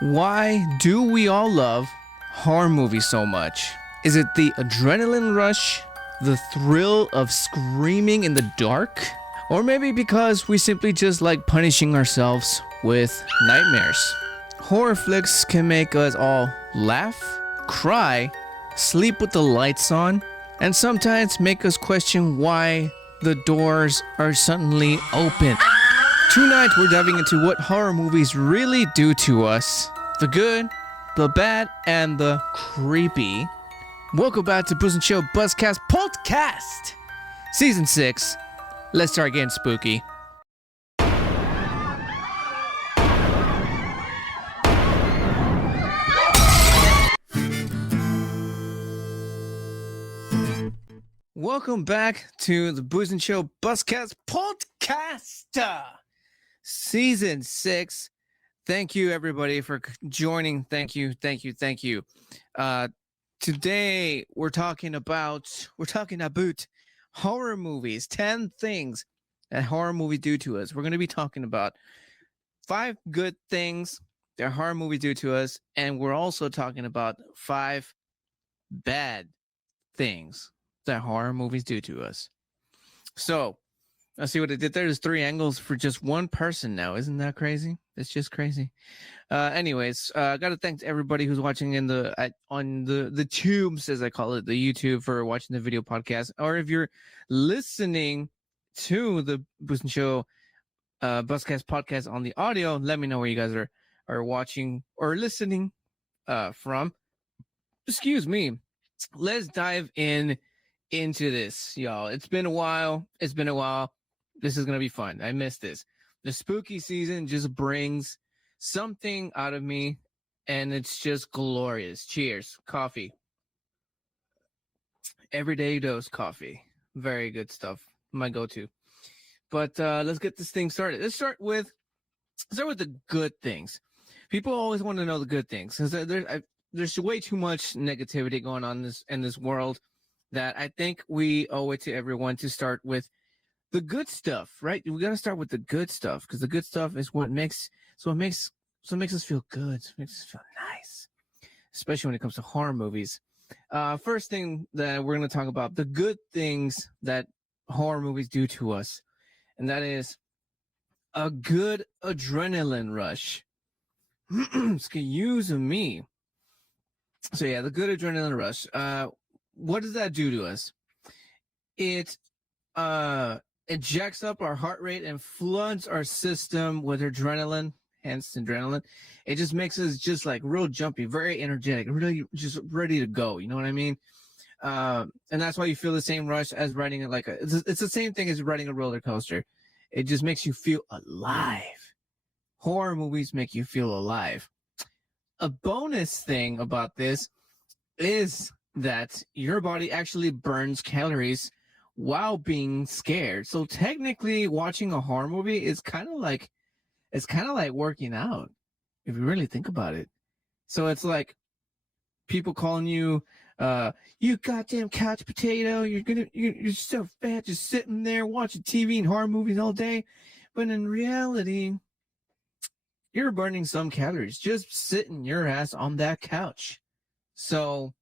Why do we all love horror movies so much? Is it the adrenaline rush, the thrill of screaming in the dark? Or maybe because we simply just like punishing ourselves with nightmares? Horror flicks can make us all laugh, cry, sleep with the lights on, and sometimes make us question why the doors are suddenly open. Tonight we're diving into what horror movies really do to us. The good, the bad, and the creepy. Welcome back to Booze and Chill Buzzcast podcast, Season 6. Let's start getting spooky. Welcome back to the Booze and Chill Buzzcast podcast, Season 6. Thank you, everybody, for joining. Thank you. Today, we're talking about horror movies, 10 things that horror movies do to us. We're going to be talking about 5 good things that horror movies do to us, and we're also talking about 5 bad things that horror movies do to us. So, let's see what I did there. There's 3 angles for just one person now. Isn't that crazy? It's just crazy. Anyways, got to thank everybody who's watching on the tubes, as I call it, the YouTube, for watching the video podcast. Or if you're listening to the Boost and Show Buzzcast podcast on the audio, let me know where you guys are watching or listening from. Excuse me. Let's dive into this, y'all. It's been a while. This is going to be fun. I missed this. The spooky season just brings something out of me, and it's just glorious. Cheers. Coffee. Everyday dose coffee. Very good stuff. My go-to. But let's get this thing started. Let's start with the good things. People always want to know the good things, because there's way too much negativity going on in this world that I think we owe it to everyone to start with the good stuff, right? We got to start with the good stuff, because the good stuff is what makes us feel good, makes us feel nice, especially when it comes to horror movies. First thing that we're going to talk about, the good things that horror movies do to us, and that is a good adrenaline rush. Excuse me. So yeah, the good adrenaline rush. What does that do to us? It jacks up our heart rate and floods our system with adrenaline, hence adrenaline. It just makes us just like real jumpy, very energetic, really just ready to go. You know what I mean? And that's why you feel the same rush as riding it it's the same thing as riding a roller coaster. It just makes you feel alive. Horror movies make you feel alive. A bonus thing about this is that your body actually burns calories while being scared. So technically, watching a horror movie is kind of like working out, if you really think about it. So it's like people calling you, you goddamn couch potato. You're so fat, just sitting there watching TV and horror movies all day. But in reality, you're burning some calories just sitting your ass on that couch. So,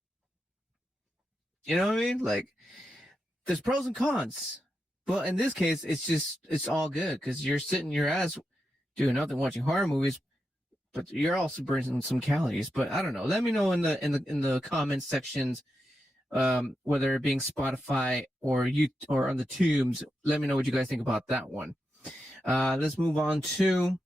you know what I mean? Like, there's pros and cons. But in this case, it's all good, because you're sitting your ass doing nothing, watching horror movies, but you're also burning some calories. But I don't know. Let me know in the comments sections, whether it being Spotify or on the tubes. Let me know what you guys think about that one. Let's move on to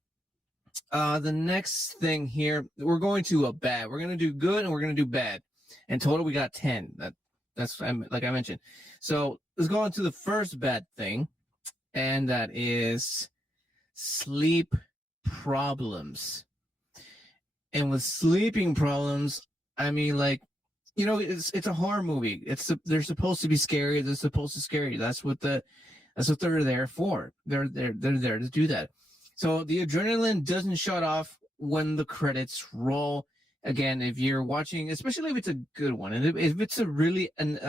the next thing here. We're going to a bad. We're going to do good and we're going to do bad. In total, we got 10. That's like I mentioned. So let's go on to the first bad thing, and that is sleep problems. And with sleeping problems, I mean, like, you know, it's a horror movie. They're supposed to be scary. They're supposed to scare you. That's what they're there for. They're there to do that. So the adrenaline doesn't shut off when the credits roll. Again, if you're watching, especially if it's a good one, and if it's a really an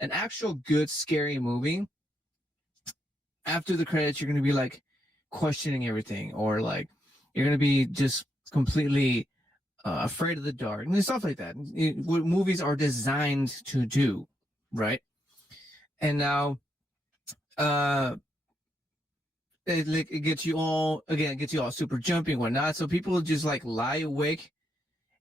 actual good scary movie, after the credits, you're going to be like questioning everything, or like you're going to be just completely afraid of the dark, and stuff like that. What movies are designed to do, right? And now, uh, it gets you all again, it gets you all super jumpy and whatnot. So people just like lie awake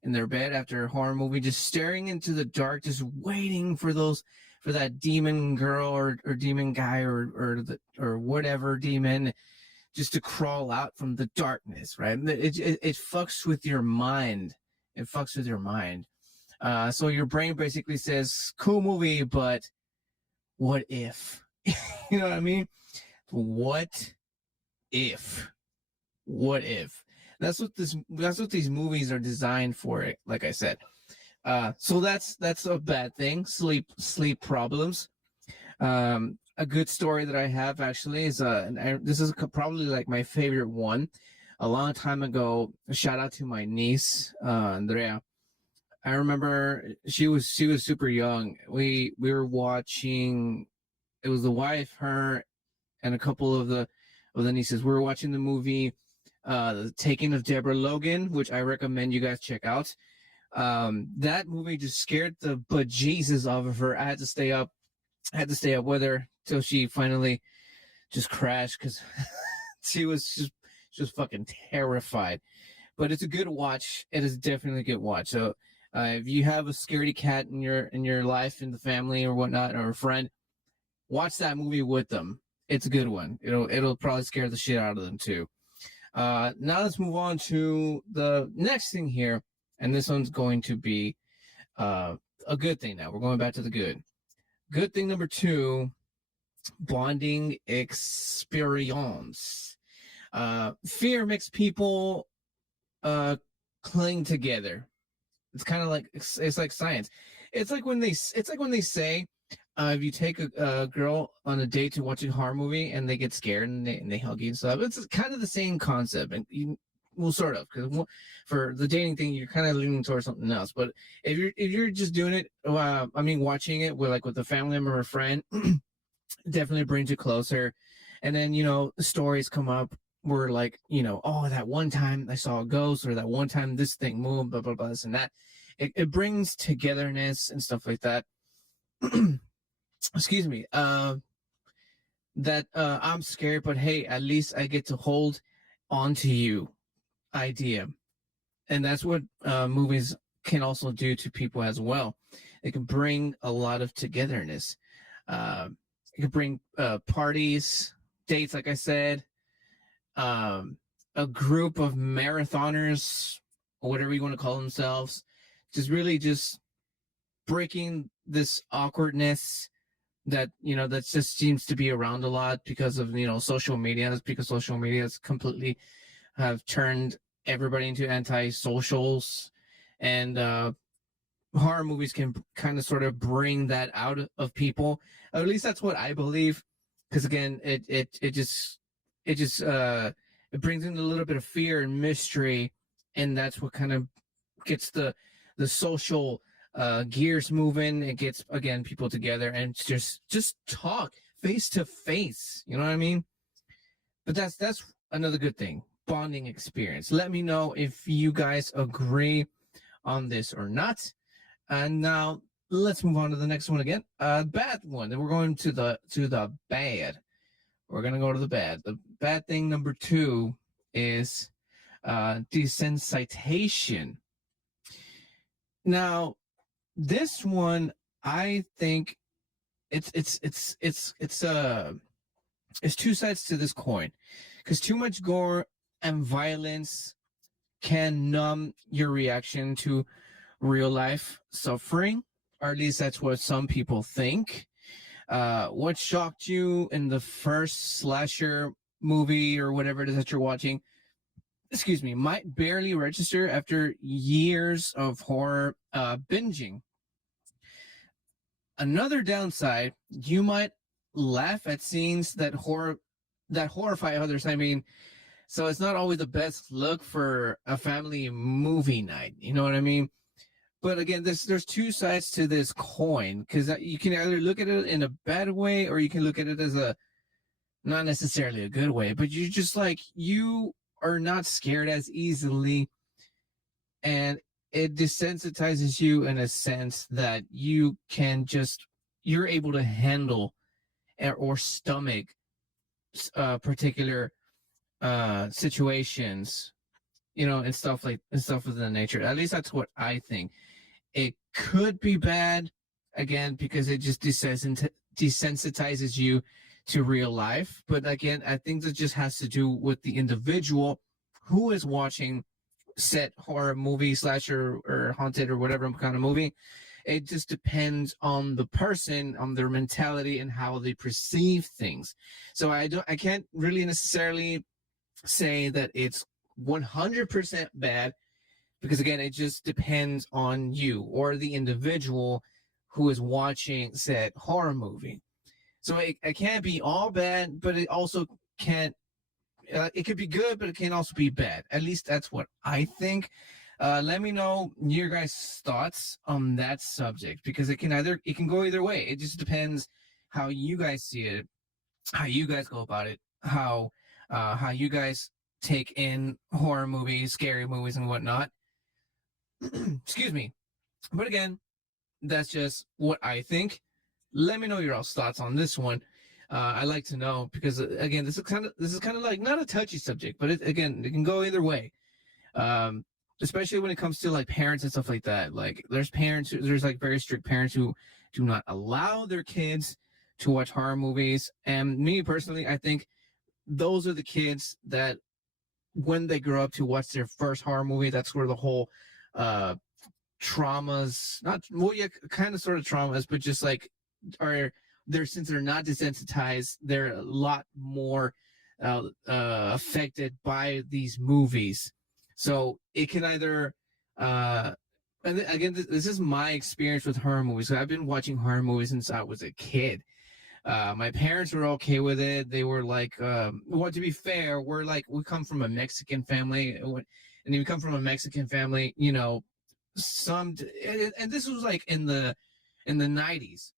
in their bed after a horror movie, just staring into the dark, just waiting for that demon girl or demon guy or whatever demon just to crawl out from the darkness, right? It fucks with your mind. It fucks with your mind. So your brain basically says, "Cool movie, but what if?" You know what I mean? What if? What if? That's what these movies are designed for. It, like I said. So that's a bad thing. Sleep problems. A good story that I have actually is this is probably like my favorite one. A long time ago, a shout out to my niece Andrea. I remember she was super young. We were watching. It was the wife, her, and a couple of the nieces. We were watching the movie, The Taking of Deborah Logan, which I recommend you guys check out. That movie just scared the bejesus off of her. I had to stay up with her till she finally just crashed because she was just fucking terrified. But it's a good watch. It is definitely a good watch. So if you have a scaredy cat in your life, in the family or whatnot, or a friend, watch that movie with them. It's a good one. It'll probably scare the shit out of them too. Now let's move on to the next thing here, and this one's going to be a good thing. Now we're going back to the good. Good thing number 2, bonding experience. Fear makes people cling together. It's kind of like it's like science. It's like when they say if you take a girl on a date to watch a horror movie and they get scared and they hug you and stuff. It's kind of the same concept, and well, sort of, because for the dating thing, you're kind of leaning towards something else. But if you're just doing it, watching it with a family member or a friend, definitely brings you closer. And then stories come up where like oh, that one time I saw a ghost, or that one time this thing moved, blah blah blah, this and that. It brings togetherness and stuff like that. Excuse me. That I'm scared, but hey, at least I get to hold on to you idea. And that's what movies can also do to people as well. It can bring a lot of togetherness. It can bring parties, dates, like I said, a group of marathoners, or whatever you want to call themselves, just breaking this awkwardness that just seems to be around a lot because of social media. That's because social media has completely have turned everybody into anti-socials, and horror movies can kind of sort of bring that out of people. At least that's what I believe, because again, it brings in a little bit of fear and mystery, and that's what kind of gets the social gears moving. It gets, again, people together and just talk face to face. You know what I mean? But that's another good thing. Bonding experience. Let me know if you guys agree on this or not. And now let's move on to the next one again. Bad one. Then we're going to the bad. We're gonna go to the bad. The bad thing number 2 is desensitization. Now, this one, I think it's two sides to this coin, because too much gore and violence can numb your reaction to real life suffering, or at least that's what some people think. What shocked you in the first slasher movie or whatever it is that you're watching, might barely register after years of horror binging. Another downside, you might laugh at scenes that horrify others. I mean, so it's not always the best look for a family movie night. You know what I mean? But again, there's two sides to this coin, because you can either look at it in a bad way, or you can look at it as a not necessarily a good way. But you are not scared as easily, and it desensitizes you in a sense that you're able to handle or stomach particular situations, and stuff of the nature. At least that's what I think. It could be bad, again, because it just desensitizes you to real life. But again, I think that just has to do with the individual who is watching set horror movie, slasher, or haunted, or whatever kind of movie. It just depends on the person, on their mentality, and how they perceive things. So I can't really necessarily say that it's 100% bad, because again, it just depends on you or the individual who is watching said horror movie. So it can't be all bad, but it also can't. It could be good, but it can also be bad. At least that's what I think. Let me know your guys' thoughts on that subject, because it can go either way. It just depends how you guys see it, how you guys go about it, how you guys take in horror movies, scary movies, and whatnot. Excuse me. But again, that's just what I think. Let me know your all's thoughts on this one. I like to know, because again, this is kind of like not a touchy subject, but again, it can go either way. Um, Especially when it comes to like parents and stuff like that. Like there's like very strict parents who do not allow their kids to watch horror movies. And me personally, I think those are the kids that when they grow up to watch their first horror movie, that's where the whole uh traumas, not well, yeah, kind of sort of traumas, but just like are they're since they're not desensitized, they're a lot more affected by these movies. So it can either and again, this is my experience with horror movies. So I've been watching horror movies since I was a kid. My parents were okay with it. They were like, well, to be fair, we come from a Mexican family, and you come from a Mexican family, some, and this was like in the 90s.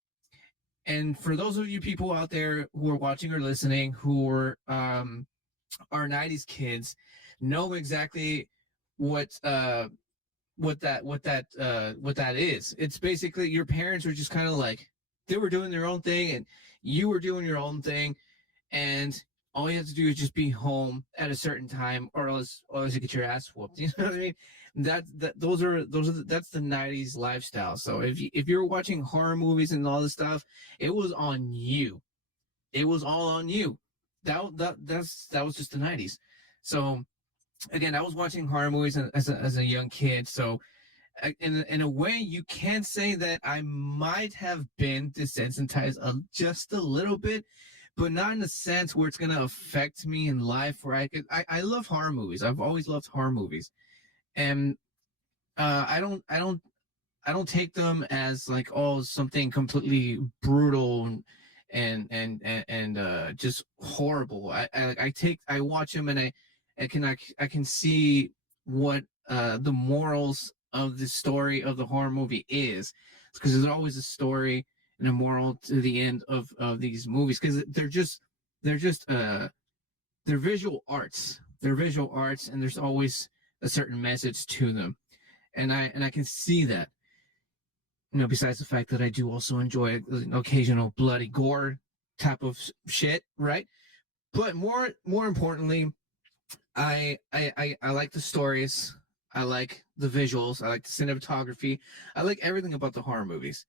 And for those of you people out there who are watching or listening who are 90s kids, know exactly what what that is. It's basically your parents were just kind of like, they were doing their own thing and you were doing your own thing, and all you have to do is just be home at a certain time, or else you get your ass whooped. You know what I mean? That's the 90s lifestyle. So if you're watching horror movies and all this stuff, it was on you. It was all on you. That was just the 90s. So again, I was watching horror movies as a young kid. So in a way, you can say that I might have been desensitized just a little bit, but not in a sense where it's gonna affect me in life. Where I love horror movies. I've always loved horror movies, and I don't take them as like, oh, something completely brutal and just horrible. I watch them, and I can see what the morals of the story of the horror movie is, because there's always a story and a moral to the end of these movies, because they're visual arts. They're visual arts, and there's always a certain message to them, and I can see that. Besides the fact that I do also enjoy an occasional bloody gore type of shit, right? But more importantly, I like the stories. I like the visuals. I like the cinematography. I like everything about the horror movies.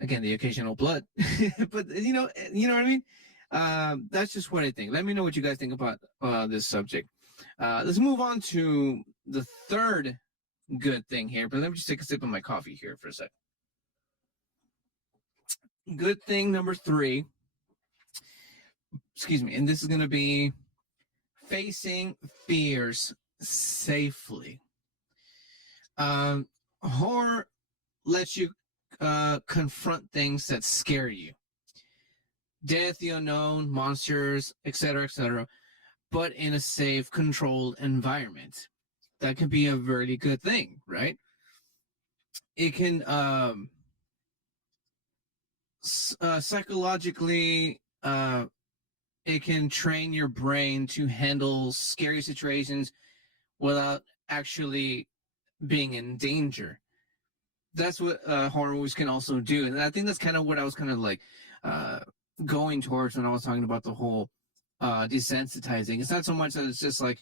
Again, the occasional blood, but you know what I mean. That's just what I think. Let me know what you guys think about this subject. Let's move on to the third good thing here. But let me just take a sip of my coffee here for a sec. Good thing number 3. Excuse me, and this is going to be facing fears safely. Horror lets you confront things that scare you. Death, the unknown, monsters, etc., but in a safe, controlled environment. That can be a very good thing, right? It can psychologically, it can train your brain to handle scary situations without actually being in danger. That's what horror movies can also do, and I think that's kind of what I was kind of like uh, going towards when I was talking about the whole desensitizing. It's not so much that it's just like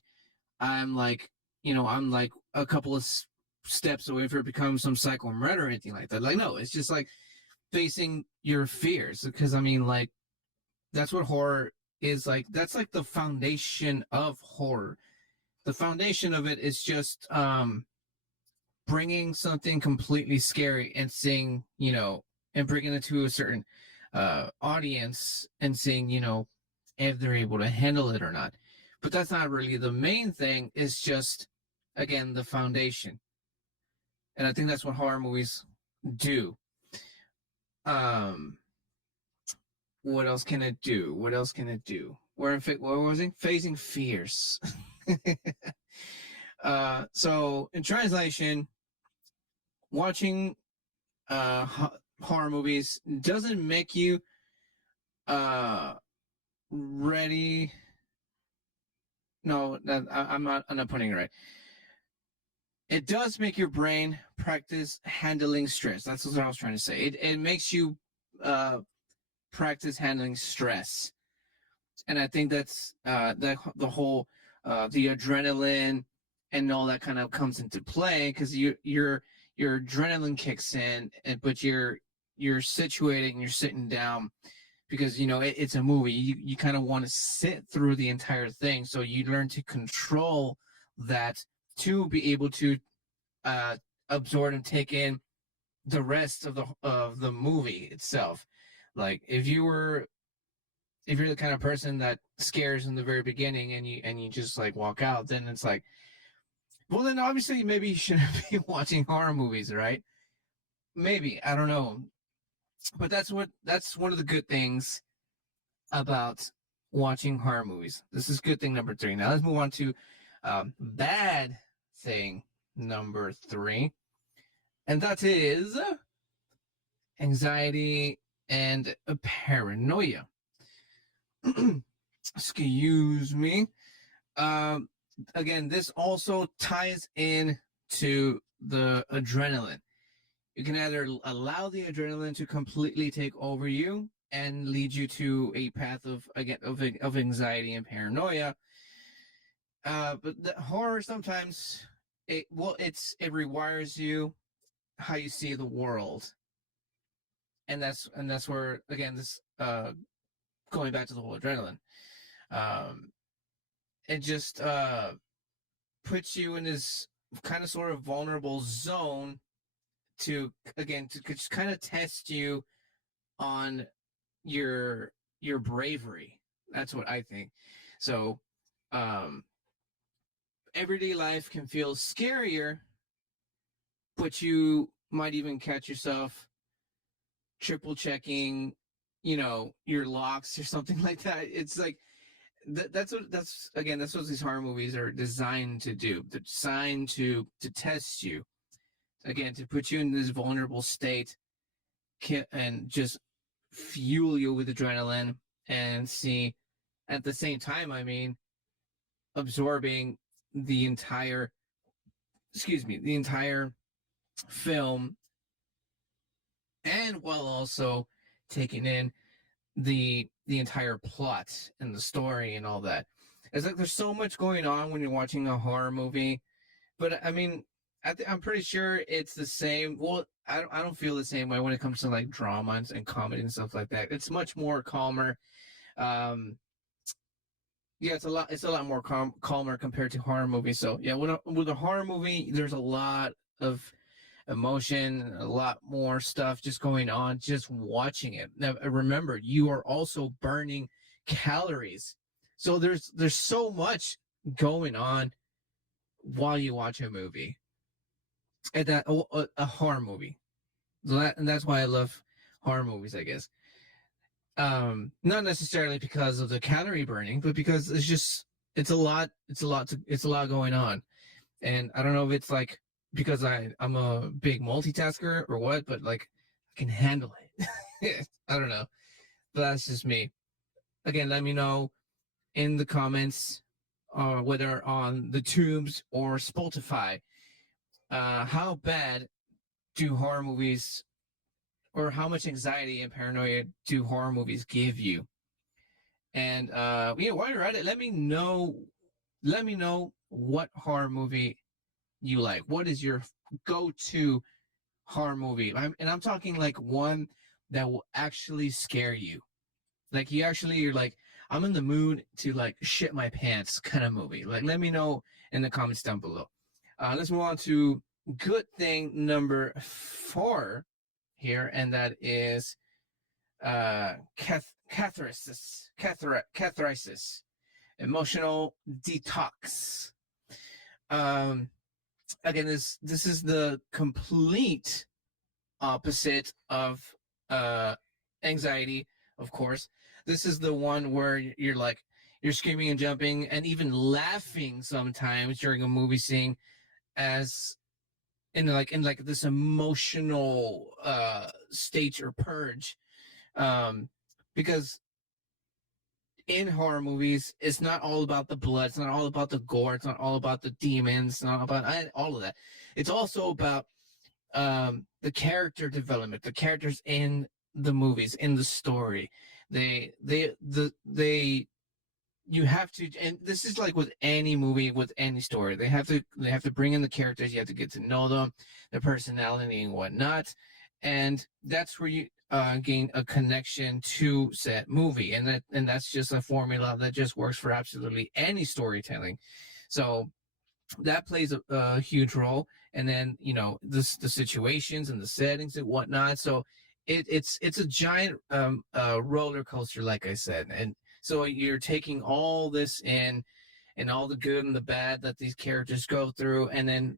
I'm like, I'm like a couple of steps away from it become some psycho murder or anything like that. Like, no, it's just like facing your fears. Because I mean, like, that's what horror is like. That's like the foundation of horror. The foundation of it is just bringing something completely scary and seeing, and bringing it to a certain audience and seeing, if they're able to handle it or not. But that's not really the main thing. It's just, again, the foundation. And I think that's what horror movies do. Um, what else can it do? What else can it do? What was it? Facing fears. So in translation, watching horror movies doesn't make you ready. No, I'm not putting it right. It does make your brain practice handling stress. That's what I was trying to say. It makes you practice handling stress, and I think that's that the whole the adrenaline and all that kind of comes into play because your adrenaline kicks in, but you're situating, you're sitting down because it's a movie. You kind of want to sit through the entire thing, so you learn to control that to be able to uh, absorb and take in the rest of the movie itself. Like if you're the kind of person that scares in the very beginning and you just like walk out, then it's like, well, then obviously maybe you shouldn't be watching horror movies, right? Maybe, I don't know, but that's one of the good things about watching horror movies. This is good thing number 3. Now let's move on to bad thing number 3, and that is anxiety and paranoia. Excuse me. Again, this also ties in to the adrenaline. You can either allow the adrenaline to completely take over you and lead you to a path of anxiety and paranoia. But the horror sometimes it rewires you how you see the world, and that's where again this going back to the whole adrenaline. Um, it just puts you in this kind of sort of vulnerable zone to just kind of test you on your bravery. That's what I think. So um everyday life can feel scarier, but you might even catch yourself triple checking, your locks or something like that. It's like that's what these horror movies are designed to do. They're designed to test you, again, to put you in this vulnerable state and just fuel you with adrenaline and see at the same time, I mean, absorbing the entire the entire film, and while also taking in the entire plot and the story and all that. It's like there's so much going on when you're watching a horror movie, but I mean, I'm pretty sure it's the same. Well, I don't feel the same way when it comes to like dramas and comedy and stuff like that. It's much more calmer. Um, yeah, it's a lot more calmer compared to horror movies. So yeah, with a horror movie, there's a lot of emotion, a lot more stuff just going on, just watching it. Now, remember, you are also burning calories. So there's so much going on while you watch a movie. And a horror movie. And that's why I love horror movies, I guess. Not necessarily because of the calorie burning, but because it's a lot going on. And I don't know if it's like because I'm a big multitasker or what, but like I can handle it. I don't know, but that's just me. Again, let me know in the comments, whether on the tubes or Spotify, how bad do horror movies, or how much anxiety and paranoia do horror movies give you? And while you're at it, let me know. Let me know what horror movie you like. What is your go-to horror movie? I'm talking like one that will actually scare you. Like you're like, I'm in the mood to like shit my pants kind of movie. Like, let me know in the comments down below. Let's move on to good thing number 4 here, and that is catharsis, emotional detox. Um, Again, this is the complete opposite of uh anxiety, of course. This is the one where you're like, you're screaming and jumping and even laughing sometimes during a movie scene, as in like this emotional state or purge. um because in horror movies, it's not all about the blood, it's not all about the gore, it's not all about the demons, it's not about all of that. It's also about the character development, the characters in the movies, in the story. They you have to, and this is like with any movie, with any story, they have to bring in the characters. You have to get to know them, their personality and whatnot, and that's where you gain a connection to said movie, and that's just a formula that just works for absolutely any storytelling. So that plays a huge role. And then the situations and the settings and whatnot. So it's a giant roller coaster, like I said. And so you're taking all this in, and all the good and the bad that these characters go through, and then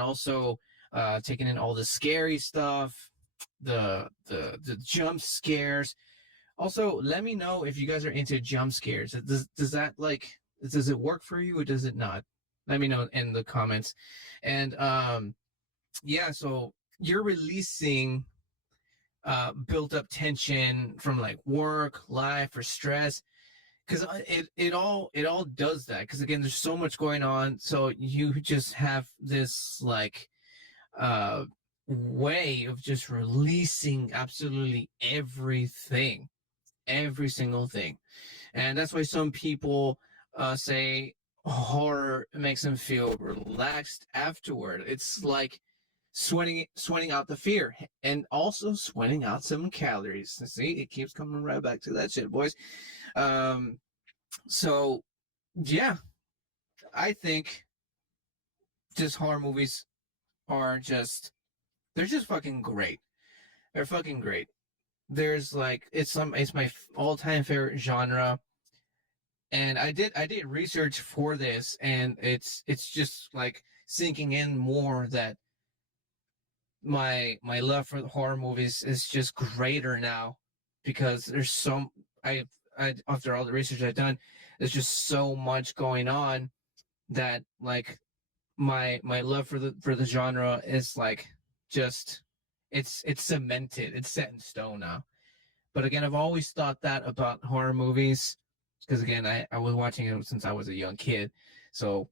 also taking in all the scary stuff, the jump scares. Also, let me know if you guys are into jump scares. Does that, like, does it work for you or does it not? Let me know in the comments. And yeah, so you're releasing built up tension from like work, life, or stress, because it all does that. Because again, there's so much going on, so you just have this like uh way of just releasing absolutely everything, every single thing. And that's why some people say horror makes them feel relaxed afterward. It's like sweating out the fear, and also sweating out some calories. See, it keeps coming right back to that shit, boys. Um, so yeah, I think just horror movies are just, they're just fucking great. They're fucking great. There's like, it's my all-time favorite genre. And I did research for this, and it's just like sinking in more that my love for horror movies is just greater now, because there's so I after all the research I've done, there's just so much going on that like my love for the genre is like just, it's cemented, it's set in stone now. But again, I've always thought that about horror movies, because again, I was watching it since I was a young kid. So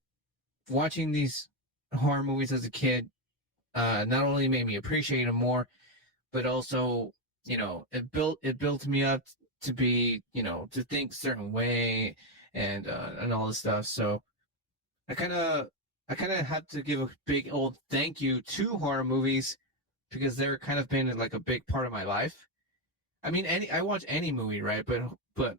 watching these horror movies as a kid not only made me appreciate them more, but also, it built me up to be, to think a certain way, and all this stuff. So I kind of I kind of have to give a big old thank you to horror movies, because they're kind of been like a big part of my life. I mean, I watch any movie, right? But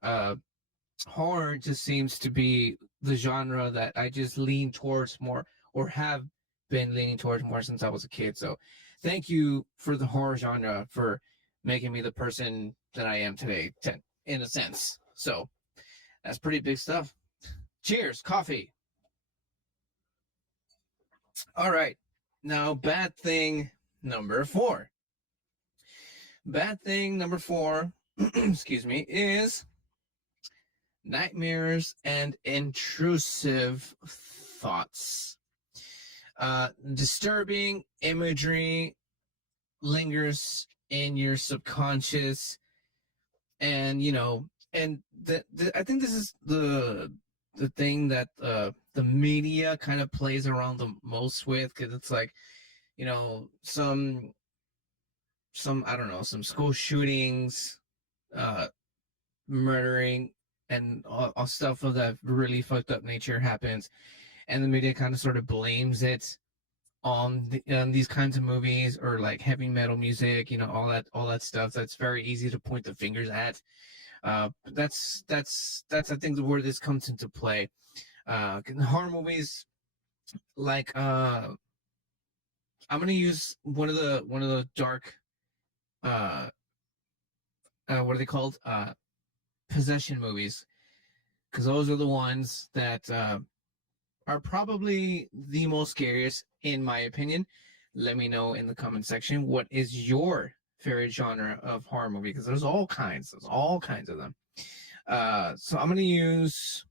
horror just seems to be the genre that I just lean towards more, or have been leaning towards more since I was a kid. So thank you for the horror genre for making me the person that I am today, in a sense. So that's pretty big stuff. Cheers, coffee. All right. Now, bad thing number 4. Bad thing number 4, excuse me, is nightmares and intrusive thoughts. Disturbing imagery lingers in your subconscious, and I think this is the thing that the media kind of plays around the most with, because it's like, some I don't know, some school shootings, uh murdering, and all stuff of that really fucked up nature happens, and the media kind of sort of blames it on these kinds of movies, or like heavy metal music, all that stuff that's very easy to point the fingers at. That's I think where this comes into play. Horror movies, like, I'm gonna use one of the dark, uh, what are they called? Possession movies, because those are the ones that are probably the most scariest, in my opinion. Let me know in the comment section, what is your favorite genre of horror movie? Because there's all kinds of them. So I'm gonna use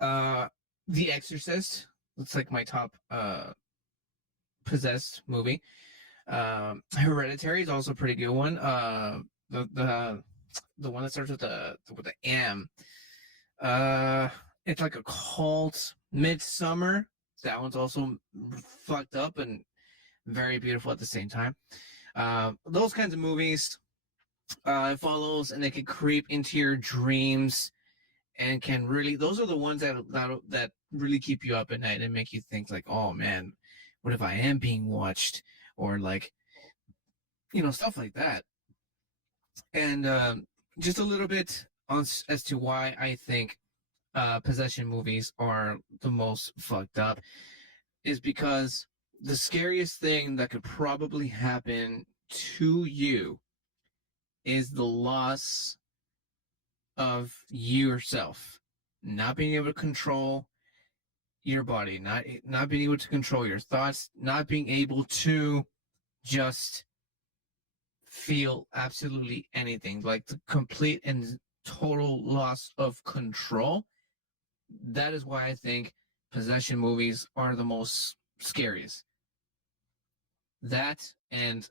uh, The Exorcist. It's like my top possessed movie. Hereditary is also a pretty good one. The one that starts with the M. It's like a cult. Midsummer. That one's also fucked up and very beautiful at the same time. Those kinds of movies. It follows, and they can creep into your dreams, and can really. Those are the ones that really keep you up at night and make you think like, oh man, what if I am being watched, or like, stuff like that. And just a little bit on as to why I think possession movies are the most fucked up, is because the scariest thing that could probably happen to you is the loss of yourself, not being able to control your body, not being able to control your thoughts, not being able to just feel absolutely anything, like the complete and total loss of control. That is why I think possession movies are the most scariest. That and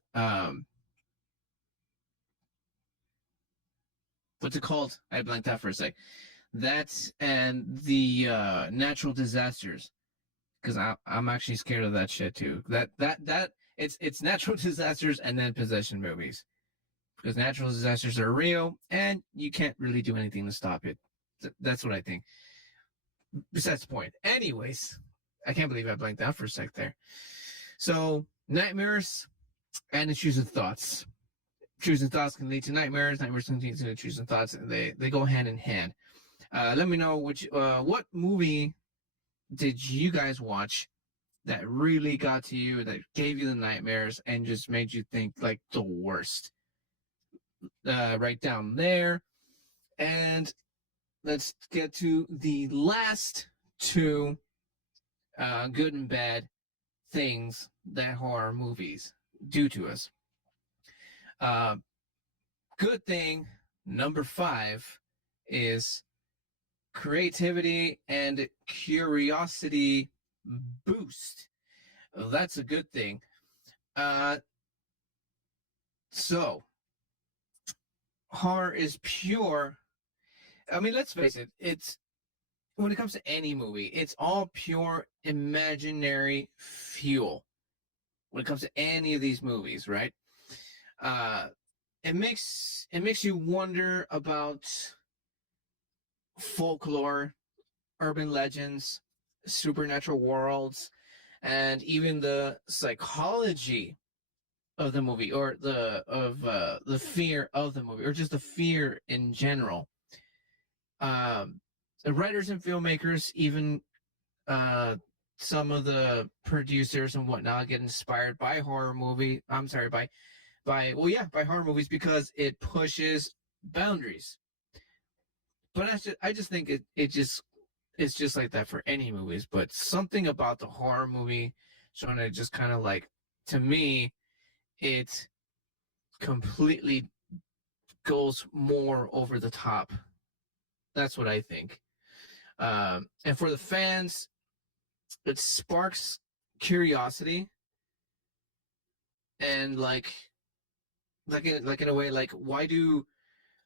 what's it called? I blanked out for a sec. That and the natural disasters, because I'm actually scared of that shit too. That it's natural disasters and then possession movies, because natural disasters are real and you can't really do anything to stop it. That's what I think. Besides the point. Anyways, I can't believe I blanked out for a sec there. So nightmares and intrusive thoughts. Intrusive thoughts can lead to nightmares. Nightmares can lead to intrusive thoughts. And they go hand in hand. Let me know what movie did you guys watch that really got to you, that gave you the nightmares and just made you think like the worst. Right down there. And let's get to the last two good and bad things that horror movies do to us. Uh, Good thing number 5 is creativity and curiosity boost. That's a good thing. So horror is pure. I mean, let's face it. It's when it comes to any movie, it's all pure imaginary fuel. When it comes to any of these movies, right? Uh, it makes you wonder about folklore, urban legends, supernatural worlds, and even the psychology of the movie, or the fear of the movie, or just the fear in general. The writers and filmmakers, even uh, some of the producers and whatnot, get inspired by horror movie. I'm sorry, by horror movies, because it pushes boundaries. But I just think it's just like that for any movies. But something about the horror movie genre just kind of like, to me, it completely goes more over the top. That's what I think. And for the fans, it sparks curiosity, and like in a way, like, why do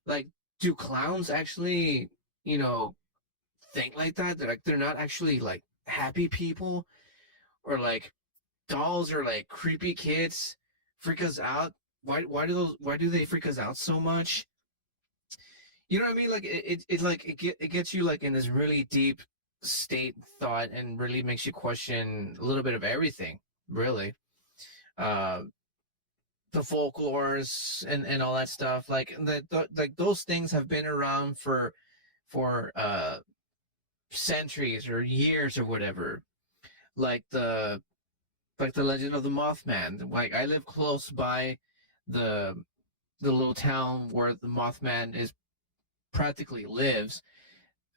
like do clowns actually, you know think like that. They're not actually like happy people, or like dolls or like creepy kids freak us out. Why do they freak us out so much? You know what I mean? Like it gets you like in this really deep state thought, and really makes you question a little bit of everything, really. Uh, the folklores and all that stuff, like like those things have been around for centuries or years or whatever. Like the legend of the Mothman. Like I live close by the the little town where the Mothman is practically lives.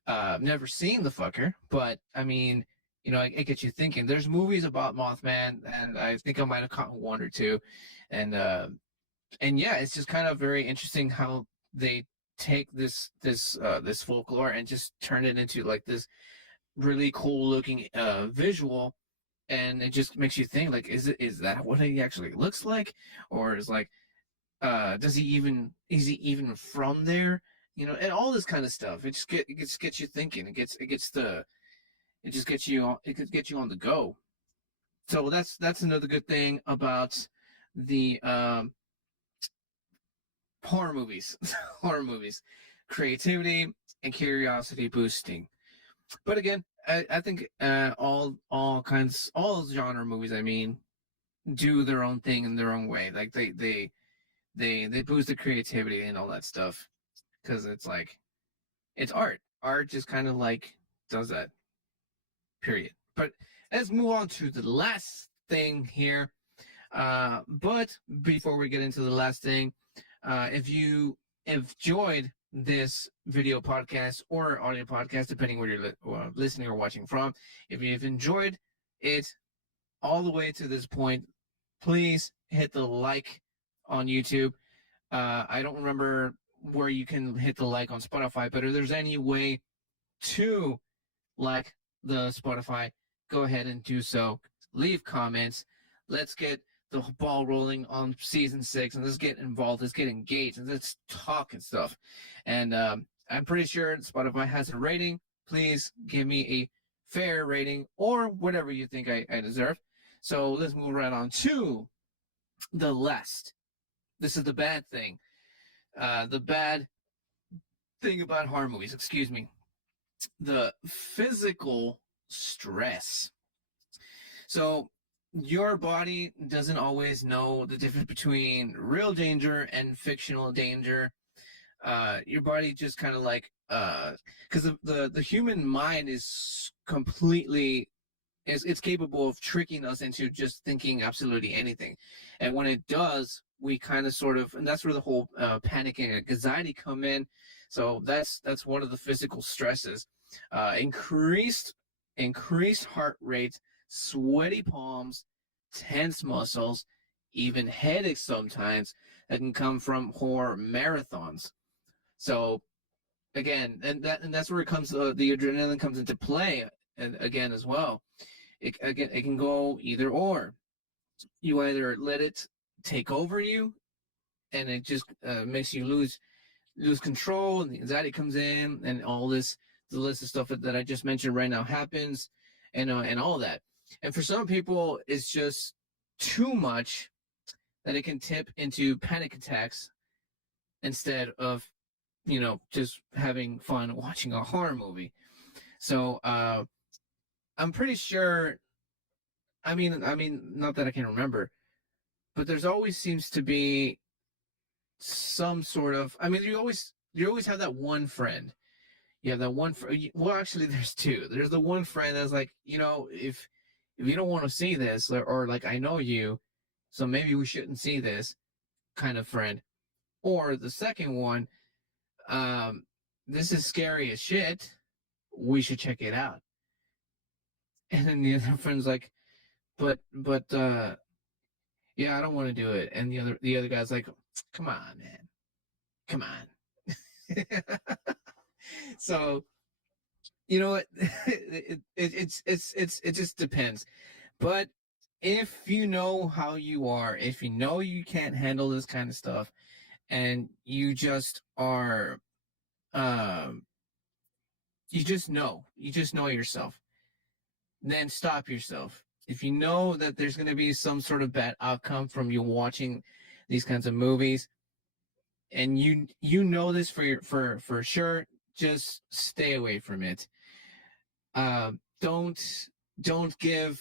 I've never seen the fucker, but I mean, you know, it gets you thinking. There's movies about Mothman, and I think I might have caught one or two, and yeah, it's just kind of very interesting how they take this folklore and just turn it into like this really cool looking visual, and it just makes you think like, is that what he actually looks like, or is like, does he even is he even from there, you know, and all this kind of stuff. It just gets you thinking. It just gets you on, it could get you on the go. So that's another good thing about the horror movies. Horror movies, creativity and curiosity boosting. But again, I think all genre movies, I mean, do their own thing in their own way. Like they boost the creativity and all that stuff, because it's like it's art. Art just kind of like does that. Period. But let's move on to the last thing here. But before we get into the last thing, if you enjoyed this video podcast or audio podcast, depending where you're listening or watching from, if you've enjoyed it all the way to this point, please hit the like on YouTube. I don't remember where you can hit the like on Spotify, but if there's any way to like the Spotify, go ahead and do so. Leave comments. Let's get the ball rolling on season 6, and let's get involved. Let's get engaged, and let's talk and stuff. And I'm pretty sure Spotify has a rating. Please give me a fair rating, or whatever you think I deserve. So let's move right on to the last. This is the bad thing. The bad thing about horror movies, excuse me, the physical stress. So your body doesn't always know the difference between real danger and fictional danger. Your body just kind of like, because the human mind is completely it's capable of tricking us into just thinking absolutely anything, and when it does, we kind of sort of, and that's where the whole panic and anxiety come in. So that's one of the physical stresses. Increased heart rate, sweaty palms, tense muscles, even headaches sometimes, that can come from horror marathons. So again, and that's where it comes, the adrenaline comes into play, and again as well. It can go either or. You either let it take over you, and it just makes you lose control, and the anxiety comes in, and all this, the list of stuff that I just mentioned right now happens, and all that. And for some people, it's just too much, that it can tip into panic attacks instead of, you know, just having fun watching a horror movie. So I'm pretty sure. I mean, not that I can remember, but there's always seems to be some sort of. I mean, you always have that one friend. You have that one. Well, actually, there's two. There's the one friend that's like, you know, if you don't want to see this, or like, I know you, so maybe we shouldn't see this, kind of friend. Or the second one, um, this is scary as shit. We should check it out. And then the other friend's like, but yeah, I don't want to do it. And the other guy's like, come on, man, come on. So you know what, it just depends. But if you know how you are, if you know you can't handle this kind of stuff, and you just are, um you just know yourself. Then stop yourself. If you know that there's going to be some sort of bad outcome from you watching these kinds of movies, and you know this for sure, just stay away from it. Don't give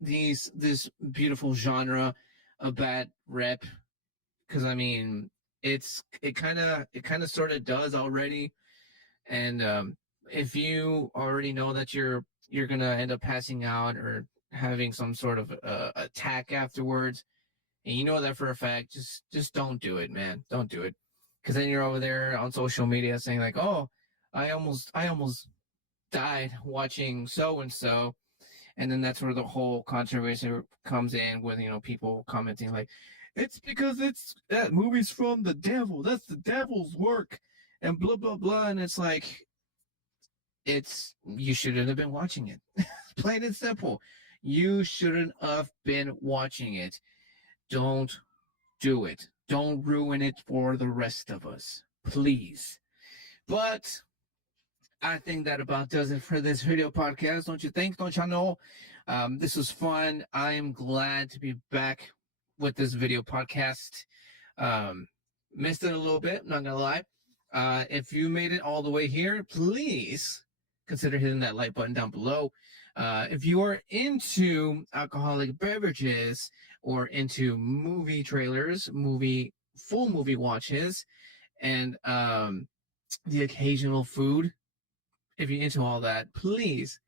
this beautiful genre a bad rep, because I mean it kind of sort of does already. And if you already know that you're gonna end up passing out or having some sort of attack afterwards, and you know that for a fact, just don't do it, man. Don't do it, because then you're over there on social media saying like, "Oh, I almost died watching so and so," and then that's where the whole controversy comes in with people commenting like, "It's because it's that movie's from the devil. That's the devil's work," and blah blah blah. And it's like, you shouldn't have been watching it. Plain and simple. You shouldn't have been watching it. Don't do it. Don't ruin it for the rest of us. Please. But I think that about does it for this video podcast. Don't you think? Don't y'all know? This was fun. I am glad to be back with this video podcast. Um, Missed it a little bit, not gonna lie. If you made it all the way here, please consider hitting that like button down below. If you are into alcoholic beverages or into movie trailers, full movie watches, and the occasional food, if you're into all that, please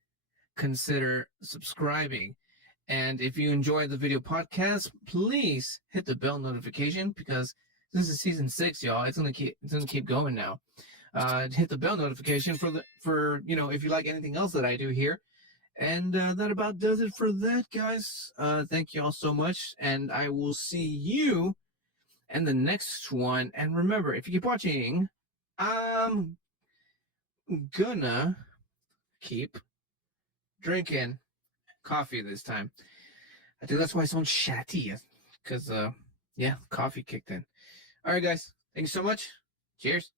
consider subscribing. And if you enjoy the video podcast, please hit the bell notification, because this is season 6, y'all. It's gonna keep going now. Hit the bell notification for if you like anything else that I do here. And that about does it for that, guys. Thank you all so much, and I will see you in the next one. And remember, if you keep watching, I'm gonna keep drinking coffee this time. I think that's why I sound chatty, because yeah, coffee kicked in. All right, guys. Thank you so much. Cheers.